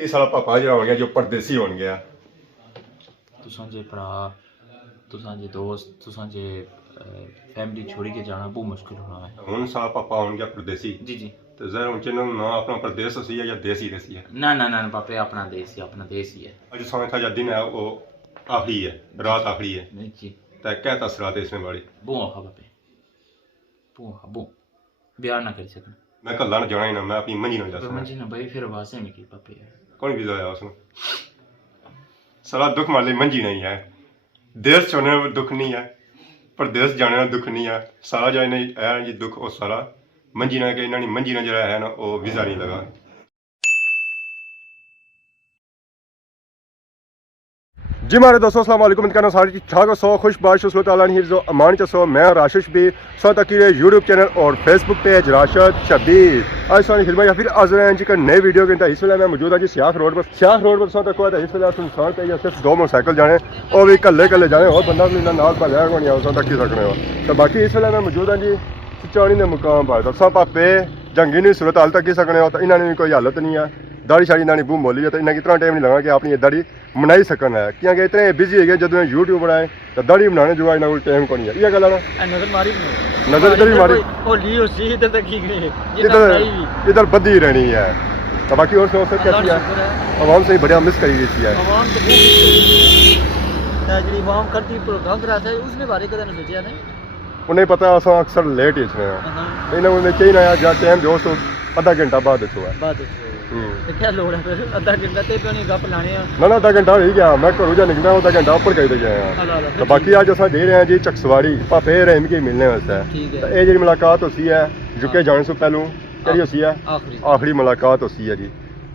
कि साला पापा जो हो गया जो परदेसी हो गया तुसां जे भरा तुसां जे दोस्त तुसां जे फैमिली छोड़ी के जाना बहुत मुश्किल होना है हुन साला पापा हो गया परदेसी जी जी तो जरा उनके ना अपना परदेस सी है या देसी है ना ना ना पापे अपना देश ही है आज समय था या दिन है वो आखिरी है रात आखिरी है नहीं जी तो क्या तसरात है इसमें बड़ी बहुत औखा पापे बहुत बयान ना कर सकना मैं कल ना जाना ही ना मैं अपनी मंजी ना जा मंजी ना भाई फिर वासे में की पापे कौन भी जाया उसने साला दुख माले मंजी नहीं है देश छोड़ने में दुख नहीं है परदेश जाने में दुख नहीं है सारा जाने आया जी दुख और सारा मंजी ना के इन्होंने मंजी ना जरा है ना वो वीज़ा नहीं लगा जी हमारे दोस्तों अस्सलाम वालेकुम इनका नाम सारी ठाक सो खुश बाश जो अमान चसो मैं राशिद भी सो तक यूट्यूब चैनल और फेसबुक पेज राशिद शबीर आज सोनी फिल्म या फिर अजद जी का नए वीडियो के इस वेले मैं मौजूद है जी सियाख रोड पर सो तक हुआ इस वेले सुनसान पे सिर्फ 2 मोटरसाइकिल जाने और भी कल्ले जाने और बंदा भी नाल भजा नहीं उस तक ही सकने हो तो बाकी इस वेले मैं मौजूद हाँ जी चौनी के मुकाम पर दसा पापे जंगी नहीं सूरत हाल तक ही सकने हो तो इन्होंने भी कोई हालत नहीं है दाड़ी शाड़ी इन्होंने बूम बोली है तो इन्हें कितना टाइम नहीं लगा कि अपनी दाड़ी बनाई सकन है क्योंकि इतने बिजी है जो यूट्यूब बनाए तो दाड़ी बनाने जो इन्होंने कोई टाइम को नहीं है ये गल नजर इधर ही मारी इधर बदी रहनी है तो बाकी और कैसी है आवाम से बढ़िया मिस करी गई है उन्हें पता है अक्सर लेट ही इन्हें चाहिए ना टाइम जो आधा घंटा बाद क्या लोड़ है फिर आधा घंटा ते क्यों नहीं गप लाने ना आधा घंटा रही गया मैं घरों जा निकला आधा घंटा ऊपर गए गए तो बाकी आज अस दे रहे हैं जी चकसवारी पापे रहीम के मिलने वास्ते ये जी मुलाकात होती है जुके जाने से पहलू कही होती है आखिरी मुलाकात होती है जी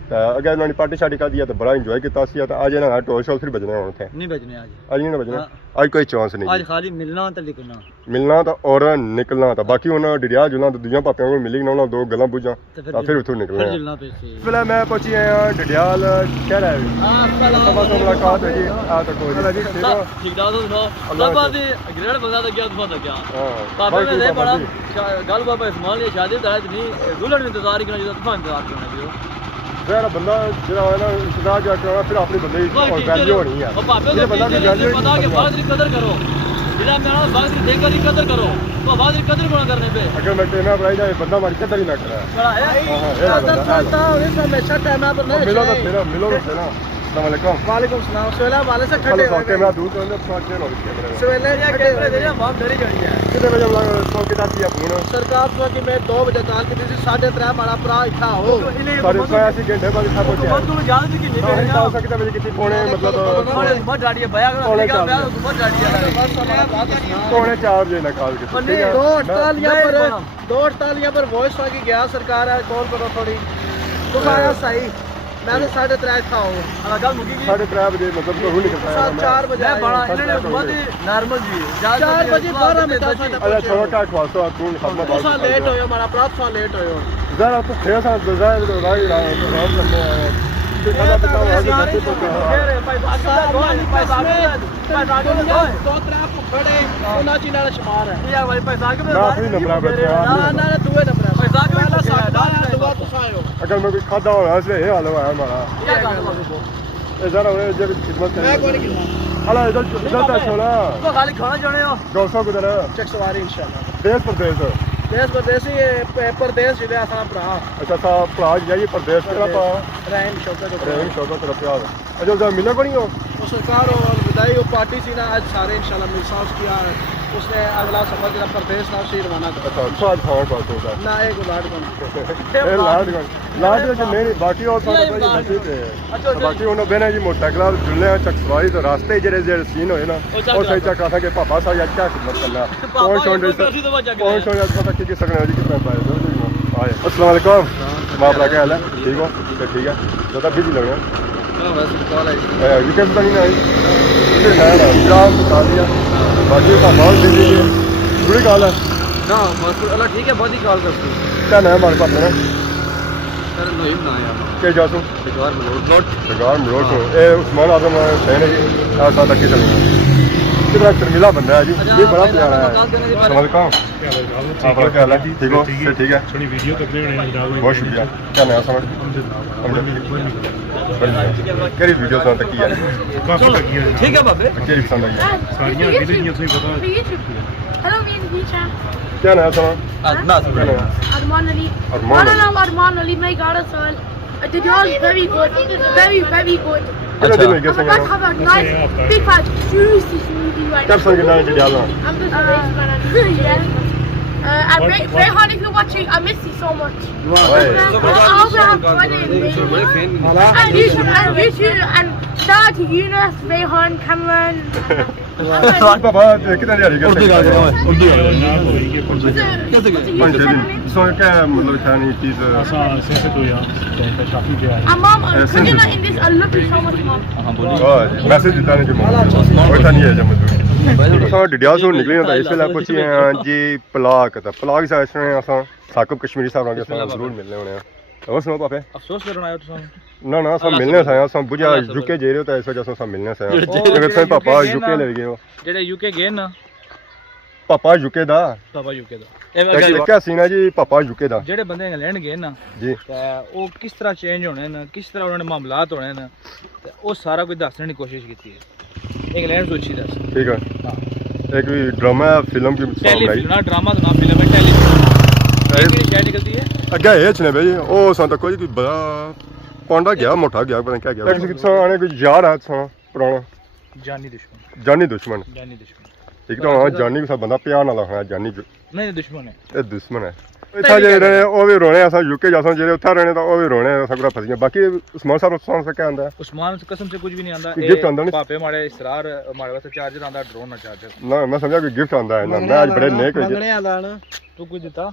अगर उन्होंने पार्टी शार्टी कर दिया तो बड़ा इंजॉय किया तो आज ना टोल शोल फिर बजने होने थे नहीं बजने आज नहीं बजने आज कोई चांस नहीं आज खाली मिलना तो और निकलना तो बाकी उन्होंने डिरिया जुलना तो दूसरे पापियों को मिली ना 2 गल्लां बुझा तो फिर उतों निकलना फिलहाल मैं पहुंची आया डिडियाल शहर है मुलाकात है जी आ तो कोई ठीक ठाक हो सुनाओ सब बात ग्रेड बता दे क्या तुम क्या पापा ने दे बड़ा गल बाबा इस्माइल ने शादी दायत नहीं दुल्हन इंतजार करना जो तुम इंतजार करना पियो मेरा बंदा जो है ना इंतजार क्या करना फिर अपने बंदे की वैल्यू होनी है ये बंदा की वैल्यू पता कि बात की कदर करो जिला मेरा बात की देखकर ही कदर करो तो बात की कदर कौन करने पे अगर मैं ट्रेनर बनाई जाए बंदा हमारी कदर ही ना करे बड़ा है कदर करता हूं इस हमेशा टाइम पर नहीं मिलो तो ना अस्सलाम वालेकुम वालेकुम सलाम सोला वाले से खड़े हो कैमरा दूर तो अंदर शॉट ले लो कैमरे सोले या कैमरे दे बहुत डरी जड़ी है कितने बजे लगा सो के दाती है फोन सरकार तो कि मैं 2 बजे काल के दिन 3:30 हमारा भरा इठा हो सारे 80 घंटे बाद था पहुंचे बहुत तुम जान दी कि नहीं है आ सकता मुझे कितनी पौने मतलब बहुत गाड़ी है भैया का बहुत गाड़ी है बस हमारा बात पौने 4 बजे निकाल के दो तालियां पर वॉइस आ गया सरकार है कॉल करो थोड़ी तो आया सही मैं तो 3:30 था वो गल मुकी 3:30 बजे मतलब तो निकलता है 4 बजे बड़ा इन्होंने बहुत ही नॉर्मल जी 4 बजे 12 मिनट अच्छा छोटा खवासो तू खत्म बहुत लेट हो हमारा प्राप्त सा लेट हो जरा तो खेल सा गुजार तो राई राम करने आया खाना बताओ आज बच्चे तो दो तरह खड़े ओना जी नाल शुमार है यार भाई पैसा के ना कोई नंबर बच्चे ना दुए नंबर पैसा के वाला सादा दुआ तो आयो अगर मैं कोई खादा होना इसलिए ये हाल हुआ है हमारा ये जरा वो जब खिदमत मैं कोई नहीं करना अला इधर तो छोड़ा तो खाली खाना जाने हो 200 किधर चेक सवारी इंशाल्लाह देश परदेसी परदेश जिले आसा भरा अच्छा सा भरा जाइए परदेश तेरा पा रहीम शौकत तेरा प्यार अच्छा जब मिला को नहीं हो वो सरकार और विदाई वो पार्टी थी ना आज सारे इंशाल्लाह मिल साहब किया उसने अगला सफर जरा परदेश ना से रवाना कर अच्छा साथ खाओ पास होगा ना एक लाड को लाड जो नहीं बाकी और सारे बच्चे थे बाकी उन्होंने बेना जी मोटरसाइकिल जुलने चकसवारी तो रास्ते जेरे सीन होए ना और सही चका था कि पापा सा या क्या खिदमत करना कौन पता कि सकने जी कितना पाए आए अस्सलाम वालेकुम मामला क्या हाल है ठीक हो ठीक है ज़्यादा बिजी लग रहे हैं ये कैसे नहीं आई है ना जाम बता दिया बाकी का बहुत बिजी है पूरी कॉल है ना अल्लाह ठीक है बहुत ही कॉल करती क्या नाम हमारे पास मेरा सर रहीम ना यार के जासू बेकार मरोड़ को ए उस्मान आजम सैन है जी ऐसा तक ही चलेंगे कितना शर्मिला बंदा है जी ये बड़ा प्यारा है समझ का आप क्या हाल है ठीक हो ठीक है थोड़ी वीडियो करने बहुत शुक्रिया क्या नया समझ ਕਿਹੜੀ ਵੀਡੀਓ ਪਸੰਦ ਕੀ ਹੈ ਠੀਕ ਹੈ ਬਾਬੇ ਕਿਹੜੀ ਪਸੰਦ ਆਈ ਸਾਰੀਆਂ ਜਿਹੜੀਆਂ ਤੁਸੀਂ ਪਤਾ Hello, me and Nisha. ਕੀ ਨਾਮ ਹੈ ਅਦਨਾ Arman Ali. Arman Ali. Arman Ali, my God, son. The video is very good. Very, very good. ਕਿਹੜਾ ਦਿਨ ਹੋ ਗਿਆ I'm about to have a nice, big, fat, juicy smoothie right ਕਿਹੜਾ ਪਸੰਦ ਕਿਹੜਾ ਜਿਹੜੀ ਆਲਾ I'm just a race fan. Yeah. And Rayhan, if you're watching, I miss you so much. I hope you have fun and and Dad, Yunus, Rayhan, Cameron. ਪਾਪਾ ਕਿਦਾਂ ਜਾ ਰਹੀ ਹੈ ਉਰਦੂ ਗੱਲ ਕਰੋ ਉਰਦੂ ਪੰਜ ਦਿਨ ਸੋ ਕਿ ਮਤਲਬ ਖਾਣੀ ਚੀਜ਼ से तो यार काफी जो है And Mom, could you not in this? I love you so much, Mom. ਹਾਂ ਬੋਲੀ ਮੈਸੇਜ ਦਿੱਤਾ ਨਹੀਂ ਕਿ ਉਹ ਤਾਂ ਨਹੀਂ ਹੈ ਜਮਦੂ ਸੋ ਡਿਟੇਲਸ ਹੁਣ ਨਿਕਲੀ ਤਾਂ ਇਸ ਵੇਲੇ ਪੁੱਛੀ ਜੀ ਪਲਾਕ ਤਾਂ ਪਲਾਕ ਸਾਇਸ ਨੇ ਅਸਾਂ ਸਾਕਬ ਕਸ਼ਮੀਰੀ ਸਾਹਿਬ ਨਾਲ ਅਸਾਂ ਜ਼ਰੂਰ ਮਿਲਨੇ ਹੋਣੇ ਆ ਹੋਰ ਸੁਣੋ ਪਾਪੇ ਅਫਸੋਸ ਕਰਨ ਆਇਆ ਤੁਸੀਂ ਨਾ ਨਾ ਅਸਾਂ ਮਿਲਨੇ ਸਾਂ ਅਸਾਂ ਬੁਝਾ ਯੂਕੇ ਜੇ ਰਹੇ ਹੋ ਤਾਂ ਇਸ ਵਜ੍ਹਾ ਅਸਾਂ ਮਿਲਨੇ ਸਾਂ ਕਿਉਂਕਿ ਤੁਸੀਂ ਪਾਪਾ ਯੂਕੇ ਲੈ ਗਏ ਹੋ ਜਿਹੜੇ ਯੂਕੇ ਗਏ ਨਾ ਪਾਪਾ ਯੂਕੇ ਦਾ ਪਾਪਾ ਯੂਕੇ ਦਾ ਇਹ ਕਿਆ ਸੀਨਾ ਜੀ ਪਾਪਾ ਯੂਕੇ ਦਾ ਜਿਹੜੇ ਬੰਦੇ ਇੰਗਲੈਂਡ ਗਏ ਨਾ ਜੀ ਤਾਂ ਉਹ ਕਿਸ ਤਰ੍ਹਾਂ ਚੇਂਜ ਹੋਣੇ ਨੇ ਕਿਸ ਤਰ੍ਹਾਂ ਉਹਨਾਂ ਦੇ ਮਾਮਲਾਤ ਹੋਣੇ ਨੇ ਤੇ ਉਹ ਸਾਰਾ ਕੁਝ ਦੱਸਣ ਦੀ ਕੋਸ਼ਿਸ਼ ਕੀਤੀ ਹੈ ਇੰਗਲੈਂਡ ਸੋਚੀ ਦੱਸ ਠੀਕ ਹੈ एक भी ड्रामा फिल्म की टेलीफिल्म ना ड्रामा तो ना फिल्म है टेलीफिल्म एक ही शायद निकलती है ਅੱਗੇ ਇਹ ਨੇ ਬਈ ਉਹ ਸੰਤ ਕੋਈ ਬੜਾ ਪੌਂਡਾ ਗਿਆ ਮੋਟਾ ਗਿਆ ਪਤਾ ਕਿਆ ਗਿਆ ਕਿਥੋਂ ਆਣੇ ਕੋਈ ਯਾਰ ਆ ਥੋਂ ਪੁਰਾਣਾ जानी दुश्मन ਜਾਨੀ ਦੁਸ਼ਮਣ जानी दुश्मन ਇੱਕ ਤਾਂ ਜਾਨੀ ਕੋਈ ਬੰਦਾ ਪਿਆਰ ਨਾਲ ਹੋਣਾ ਜਾਨੀ नहीं दुश्मन है ਇਹ ਦੁਸ਼ਮਣ ਹੈ ਇੱਥੇ ਜਿਹੜੇ ਉਹ ਵੀ ਰੋਣੇ ਅਸਾਂ ਯੂਕੇ ਜਾਸਾਂ ਜਿਹੜੇ ਉੱਥੇ ਰਹਿਣੇ ਤਾਂ ਉਹ ਵੀ ਰੋਣੇ ਅਸਾਂ ਪੂਰਾ ਫਸੀਆਂ ਬਾਕੀ ਉਸਮਾਨ ਸਾਹਿਬ ਸੁਣ ਸਕਿਆ ਆਂਦਾ उस्मान कसम से कुछ भी नहीं आंदा गिफ्ट आंदा नहीं? पापे मारे इसरार मारे वास्ते चार्जर आंदा ड्रोन ना चार्जर ਨਾ ਮੈਂ ਸਮਝਿਆ ਕੋਈ ਗਿਫਟ ਆਂਦਾ ਹੈ ਨਾ ਮੈਂ ਅੱਜ ਬੜੇ ਨੇਕ ਹੋਈ मंगने आला ना तू कुछ देता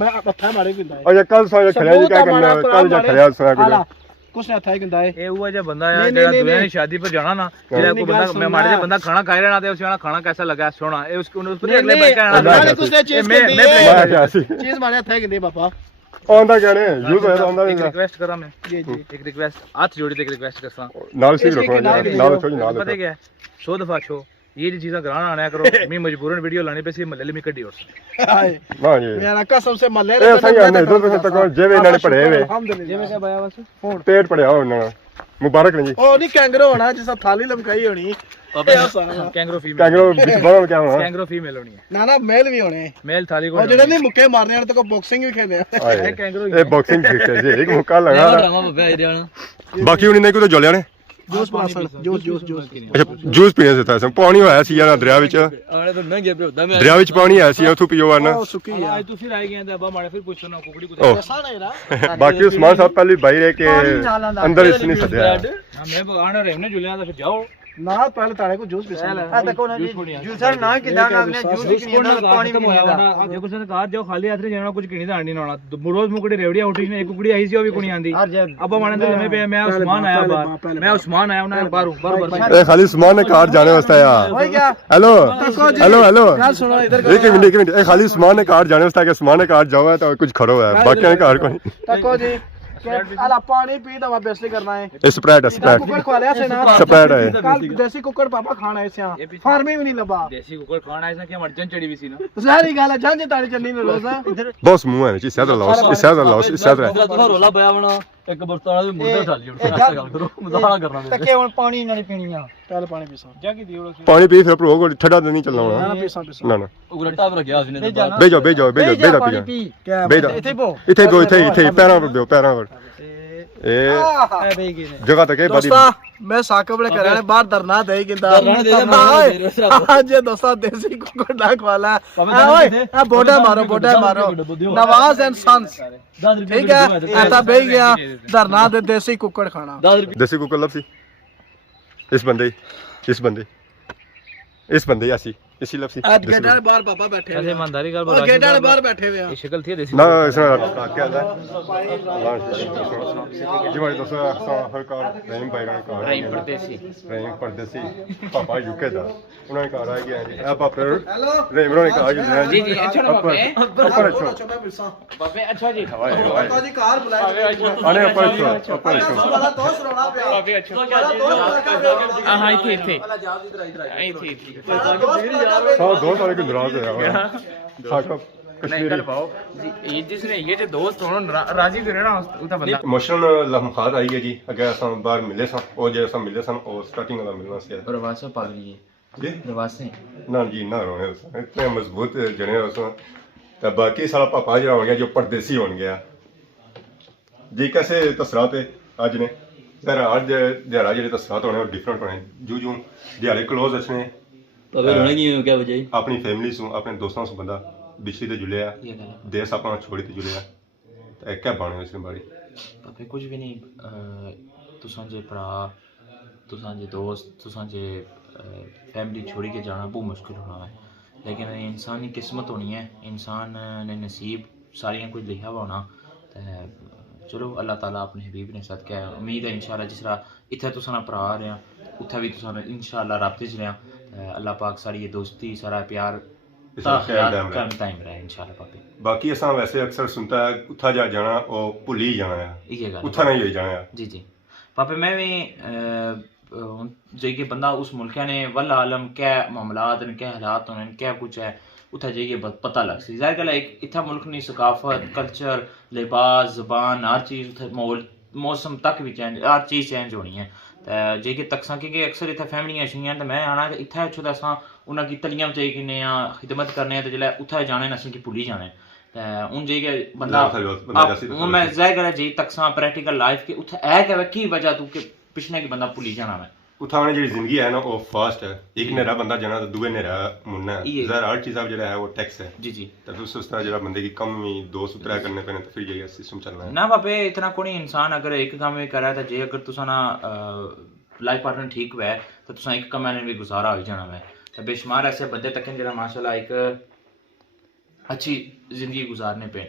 मैं पत्थर मारे किंदा और ये कल सो खड़े जी क्या करना कल जा खड़े सुना आला कुछ कुछ ना था किंदा है ये हुआ जब बंदा है जेड़ा दुनिया की शादी पर जाना ना जेड़ा को बंदा मैं मारे जे बंदा खाना खा रहा ना ते उसका खाना कैसा लगा सोना ये उसको उस पर अगले बैठ के मैंने कुछ चीज मैं चीज मारे था किंदे पापा ਆਉਂਦਾ ਕਹਿੰਦੇ ਯੂਜ਼ ਹੋਇਆ ਤਾਂ ਆਉਂਦਾ एक रिक्वेस्ट करा मैं जी जी एक रिक्वेस्ट हाथ जोड़ी एक रिक्वेस्ट करसा ਨਾਲ ਸੀ ਰੱਖੋ ਨਾਲ ਛੋੜ ਨਾਲ पता क्या 100 दफा छो ये जी चीजें कराना आना करो मैं मजबूरन वीडियो लाने पे से मल्ले में कड्डी और ਨਾ ਜੀ मेरा कसम से मल्ले ਇਹ ਸਹੀ ਆਨੇ ਇਧਰ ਤੱਕ ਜਿਵੇਂ ਇਹਨਾਂ ਨੇ ਪੜ੍ਹੇ ਵੇ अल्हम्दुलिल्लाह ये मैं क्या बाया बस ਪੇਟ ਪੜਿਆ ਉਹਨਾਂ ਦਾ ਮੁਬਾਰਕ ਨੇ ਜੀ ओ नहीं कैंगरो होना जिस थाली लमकाई होनी कैंगरो फीमेल ਕਾਂਗਰੋ ਵਿੱਚ ਬਾਹਰ ਕਿਆ ਹੋਣਾ कैंगरो फीमेल होनी है ना ना मेल भी होने मेल थाली को और जेड़े नहीं मुक्के मारने वाले तो को बॉक्सिंग भी खेलने ਆਏ, कैंगरो ਇਹ ਬਾਕਸਿੰਗ ਠੀਕ ਹੈ ਜੀ ਇੱਕ ਮੁੱਕਾ ਲਗਾ ड्रामा बाबा आइडिया ना ਬਾਕੀ ਉਹਨੇ ਨਹੀਂ ਕੋਈ ਜੋਲਿਆ ਨੇ जूस परासन जूस जूस जूस ਅੱਛਾ ਜੂਸ ਪੀਣੇ ਸੇ ਤਾਂ ਪਾਣੀ ਹੋਇਆ ਸੀ ਯਾਰ ਦਰਿਆ ਵਿੱਚ आने तो महंगे ब्रो दम ਦਰਿਆ ਵਿੱਚ ਪਾਣੀ ਆਇਆ ਸੀ ਉੱਥੋਂ ਪੀਓ ਨਾ ओ सुकी है आज तो फिर आई गए थे अब्बा मारे फिर पूछो ना कुकड़ी को ਉਹ ऐसा नहीं रहा ਬਾਕੀ ਉਸਮਾਨ ਸਾਹਿਬ ਪਹਿਲੇ ਬਾਈ ਰਹਿ ਕੇ ਅੰਦਰ ਇਸ ਨਹੀਂ ਸੱਦਿਆ हां मैं आना रहे ने जुलिया तो फिर जाओ ना पहले तारे को जूस पिसा आ देखो ना जी जूसर ना कि दाना आपने जूस की नहीं पानी में नहीं था देखो सर कहा जाओ खाली हाथ रे जाना कुछ किनी दांडी ना होना रोज मुकड़ी रेवड़िया उठी ने एक कुकड़ी आई सी वो भी कुनी आंदी अब माने तो लमे पे मैं उस्मान आया बाहर मैं उस्मान आया उन्हें बाहर ਇਹ ਖਾਲੀ ਉਸਮਾਨ ਨੇ ਕਾਰ ਜਾਣੇ ਵਾਸਤੇ ਆ हो गया हेलो हेलो हेलो गल सुनो इधर एक मिनट ये खाली उस्मान ने कार जाने वास्ते कि उस्मान ने कार जाओ है तो कुछ खड़ो है बाकी ने कार कोई तको जी आला पानी पी दवा बेस्ती करना है ये स्प्राइट है कुकर स्प्राइट खवा लिया से ना स्प्राइट है कल देसी कुकर पापा खाना है इसया फार्मी भी नहीं लबा देसी कुकड़ खाना ऐसा क्या मर्जन चढ़ी हुई सी ना सारी गाल जान जे तारी चलनी ने रोजा बॉस मुंह है जी सादा लॉस सादा लॉस सादा तो रोला पाया बना एक बरताना भी मुद्दा उठा लिया उठा गल करो मजाक करना तके हुन पानी नहीं पीनी आ पहले पानी पीसा जागी दियो पानी पी फिर प्रो को ठंडा नहीं चलना ना होना पीसा पीसा ना ना उगलटा पर गया उसने भेजो भेजो भेजो भेजो पी क्या भेजो इथे बो इथे गो इथे पैरों पर दो पैरों पर ए ए बेगी ने जगह तक है बड़ी दोस्ता मैं साकब ने कराने बाहर धरना दे गिंदा आज ये दोस्ता देसी कुकर डाक वाला ओए आ बोटा मारो नवाज एंड सन्स ठीक है ऐसा बह गया धरना दे देसी कुकर खाना देसी कुकर लब सी इस बंदे ऐसी इसी लब सी आज गेटा ने बाहर पापा बैठे ऐसे ईमानदारी कर और गेटा ने बाहर बैठे हुए ये शक्ल थी देसी ना इसमें क्या है जी भाई दोस्तों हर कार रहीम भाई का कार रहीम परदेसी पापा यूके दा उन्होंने कहा आ गया जी अब आप रहीम ने कहा जी जी अच्छा ना बाबे अच्छा जी पापा जी कार बुलाए आने ऊपर वाला दोस्त रोना पे बाबे अच्छा हां इथे हाँ दो साल के नाराज है यार साकब नहीं कर पाओ ये जिसने ये जो दोस्त होना राजी करे ना उतना बंदा इमोशनल लम्हात आई है जी अगर असां बाहर मिले सन और जे असां मिले सन और स्टार्टिंग वाला मिलना सी रवासा पागली है जी रवासे ना जी ना रोने इतने मजबूत जने असां तो बाकी सारा पापा जरा हो गया जो परदेसी हो गया जी कैसे तसरात है आज ने सर आज दिहाड़ा जेह्ड़े तसरात होने और डिफरेंट होने जू जू दिहाड़े क्लोज अच्छने अबे रोने की क्या वजह अपनी फैमिली सु अपने दोस्तों सु बंदा बिछड़ी ते जुलिया देश अपना छोड़ी ते जुलिया तो क्या बने इसने बारी पापे कुछ भी नहीं तुसां जे भरा तुसां जे दोस्त तुसां जे फैमिली छोड़ी के जाना बहुत मुश्किल होना है लेकिन इंसान की किस्मत होनी है इंसान ने नसीब सारियां कुछ लिखा हुआ होना तो चलो अल्लाह ताला अपने हबीब ने साथ क्या उम्मीद है इंशाल्लाह जिस तरह इत्थे तुसां ना भरा रहे उत्थे भी तुसां इंशाल्लाह राब्ते च रहे अल्लाह पाक सारी ये दोस्ती सारा प्यार टाइम रहे इंशाल्लाह पापे बाकी असां वैसे अक्सर सुनता है उठा जा जाना और भुल ही जाना है ये गल उठा नहीं जाना है जी जी पापे मैं भी जाइए बंदा उस मुल्क ने वल आलम क्या मामलात ने क्या हालात होने क्या कुछ है उत्थे जाइए पता लग सी जाहिर गल है इत्था मुल्क नी सकाफत कल्चर लिबास ज़बान हर चीज़ उत्थे माहौल मौसम तक भी चेंज हर चीज़ चेंज होनी है तो जाइए तकसां क्योंकि अक्सर इत्थे फैमिलियां छियां तो मैं आना इत्थे अच्छो तो असां उन्हां की तलियां बचाई किन्ने खिदमत करने तो जिसलै उत्थे जाने असें की भुल्ली जाने हून जाइए बंदा हून मैं जाहिर गल है जी तकसां प्रैक्टिकल लाइफ के उत्थे है की वजह तू कि पिछले की बंदा भुल्ली जाना मैं उठाने जी जिंदगी है ना वो फास्ट है एक नेरा बंदा जाना तो दूसरे नेरा मुन्ना है ज़रा हर चीज़ अब जरा है वो टैक्स है जी जी तो उस तरह जरा बंदे की कम ही दोस्त उतरा करने पे तो फिर ये सिस्टम चलना है ना बापे इतना कोई इंसान अगर एक काम में करा तो जे अगर तुसा ना लाइफ पार्टनर ठीक हुआ है तो तुसा एक कम भी गुजारा हो जाना है तो बेशुमार ऐसे बंदे तक जरा माशाल्लाह एक अच्छी जिंदगी गुजारने पे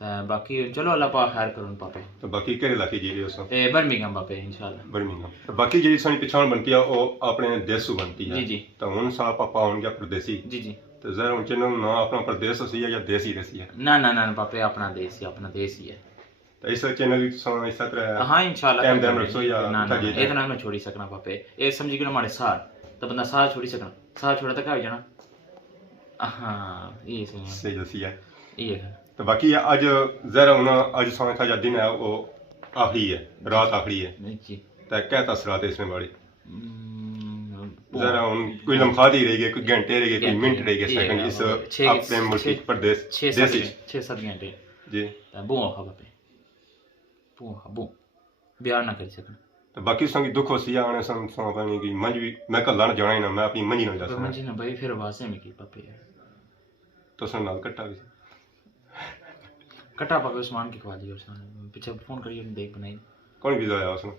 बाकी चलो अल्लाह पाक खैर करूं पापे तो बाकी केड़े इलाके जी रहे हो ए बर्मिंघम पापे इंशाल्लाह बर्मिंघम तो बाकी जी सारी पिछाण बनती है वो अपने देश सु बनती है जी जी तो हुन सा पापा होन गया परदेसी जी जी तो जरा उनके ना अपना प्रदेश सी है या देश ही है ना ना ना पापे अपना देश ही है तो इस चैनल इस तरह हां इंशाल्लाह टाइम टाइम रखो या इतना मैं छोड़ी सकना पापे ये समझी कि हमारे साथ तो बंदा साथ छोड़ी सकना साथ छोड़ा तो क्या हो जाना हां ये सही है ये तो बाकी आज जरा उन आज समय था दिन है वो आखिरी है रात आखिरी है तो क्या तसरात है इसमें बड़ी जरा उन कोई लम्हात ही रह गए कोई घंटे रह गए कोई मिनट रह गए सेकंड इस अपने मुल्क प्रदेश 6-7 घंटे जी बो बापे बो बयान ना कर सकना तो बाकी संग दुख हो सिया आने सन पानी की मंज भी मैं कल ना जाना ही ना मैं अपनी मंजी ना जा सकता मंजी ना भाई फिर वासे में की पापे तो सन नाल कट्टा भी कटा पापे उस्मान की खवा दी उसने पीछे फोन करिए देख बनाई कौन वीजा आया उसने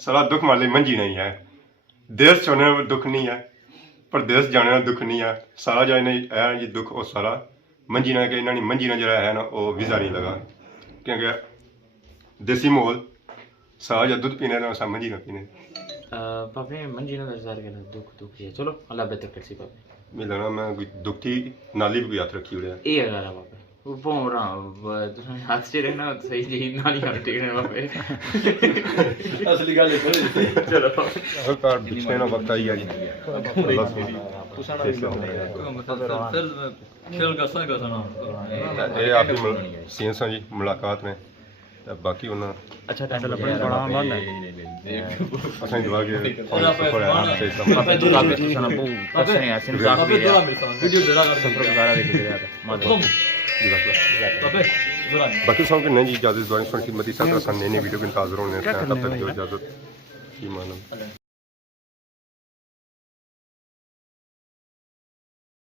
सारा दुख माले मंजी नहीं है देश छोड़ने में दुख नहीं है पर देश जाने में दुख नहीं है सारा जाए नहीं है ये दुख और सारा मंजी ना के इन्होंने मंजी ना जरा है ना वो वीजा नहीं लगा क्योंकि देसी माहौल सारा या दूध पीने ना सा मंजी ना पीने पापे मंजी ना ज़ाहिर के दुख है चलो अल्लाह बेहतर कर सी पापे मिलना मैं दुख थी नाली भी याद रखी हुई है ये अगर पापे पोरा हाथ से रहना सही जी नाली हाथ टेकने बापे असली गल है चलो सरकार बिछने ना वक्त आई है जी खेल का सा ये आपकी सीन सा जी मुलाकात में तो बाकी उन्हें अच्छा टाइटल अपना बड़ा बंद है असां दुआ के पापे दूर आप सुना बो कैसे है सिन जाक भी वीडियो दे रहा कर संपर्क वगैरह देख लिया बाकी सॉन्ग की नई इजाजत दुआ खिदमती साथ नई वीडियो के इंतजार होने तब तक इजाजत की मालूम